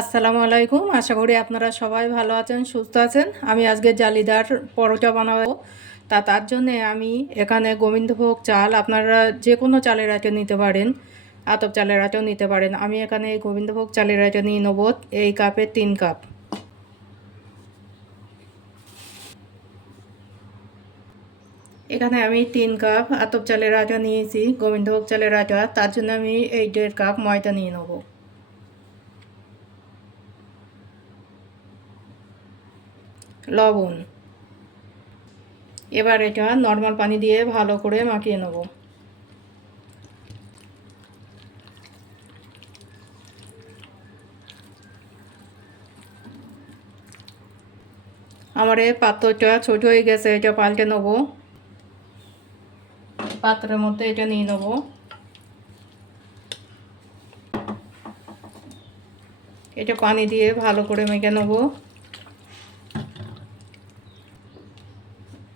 আসসালামু আলাইকুম। আশা করি আপনারা সবাই ভালো আছেন, সুস্থ আছেন। আমি আজকে জালিদার পরোটা বানাবো। তার জন্য আমি এখানে গোবিন্দভোগ চাল, আপনারা যে কোনো চালের আটা নিতে পারেন, আতপ চালের আটাও নিতে পারেন। আমি এখানে এই গোবিন্দভোগ চালের আটা নিয়ে নেব এই কাপে 3 কাপ। এখানে আমি 3 কাপ আতপ চালের আটা নিয়েছি, গোবিন্দভোগ চালের আটা। তার জন্য আমি এই 1.5 কাপ ময়দা নিয়ে নেব। লবণ। এবার এটা নর্মাল পানি দিয়ে ভালো করে মাখিয়ে নেব। আমার এই পাত্রটা ছোট হয়ে গেছে, এটা পাল্টে নেব। পাত্রের মধ্যে এটা নিয়ে নেব। এটা পানি দিয়ে ভালো করে মেখে নেব।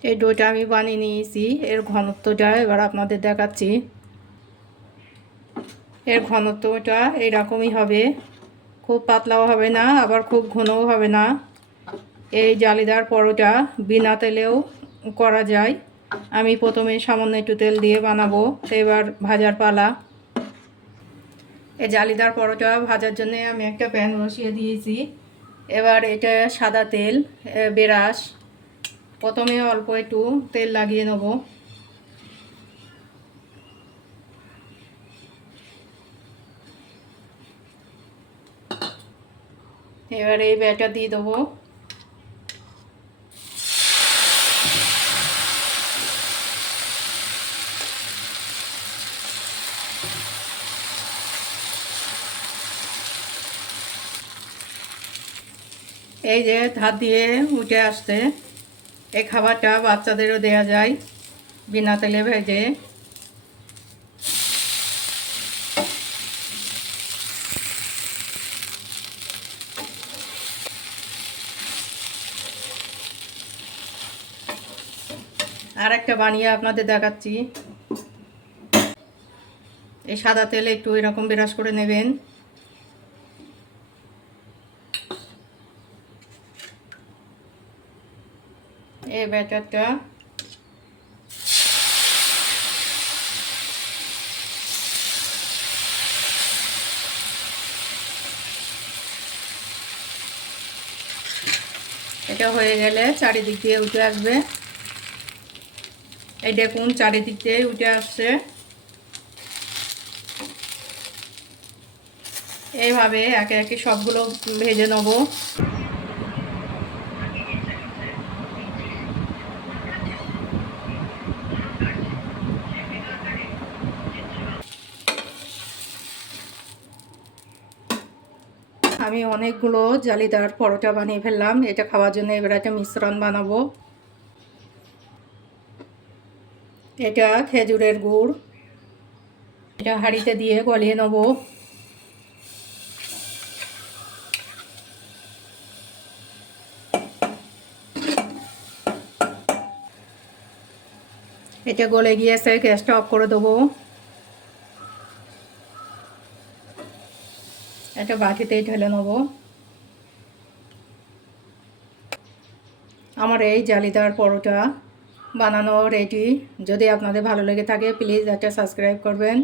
এই ডোটা আমি বানিয়ে নিয়েছি, এর ঘনত্বটা এবার আপনাদের দেখাচ্ছি। এর ঘনত্বটা এইরকমই হবে, খুব পাতলাও হবে না, আবার খুব ঘনও হবে না। এই জালিদার পরোটা বিনা তেলেও করা যায়। আমি প্রথমে সামান্য একটু তেল দিয়ে বানাবো, এবার ভাজার পালা। এই জালিদার পরোটা ভাজার জন্য আমি একটা প্যান বসিয়ে দিয়েছি। এবার এটা সাদা তেল, বেরাস। প্রথমে অল্প একটু তেল লাগিয়ে নেব। এবার এই ব্যাটার দিয়ে দেবো। এই যে ধার দিয়ে উঠে আসছে, এই খাবারটা বাচ্চাদেরও দেয়া যায় বিনা তেলে ভেজে। আর একটা বানিয়ে আপনাদের দেখাচ্ছি। এই সাদা তেলে একটু এরকম ব্রাশ করে নেবেন। এই ব্যাটারটা এটা হয়ে গেলে চারিদিক দিয়ে উঠে আসবে। এই দেখুন চারিদিক দিয়ে উঠে আসছে। এইভাবে একে একে সবগুলো ভেজে নেব। আমি অনেকগুলো জালিদার পরোটা বানিয়ে ফেললাম। এটা খাওয়ার জন্য এবার একটা মিশ্রণ বানাবো। এটা খেজুরের গুড়, এটা হাঁড়িতে দিয়ে গলিয়ে নেব। এটা গলে গিয়েছে, গ্যাসটা অফ করে দেবো। এটা বাটিতেই ঢেলে নেব। আমার এই জালিদার পরোটা বানানো রেডি। যদি আপনাদের ভালো লেগে থাকে প্লিজ একটা সাবস্ক্রাইব করবেন।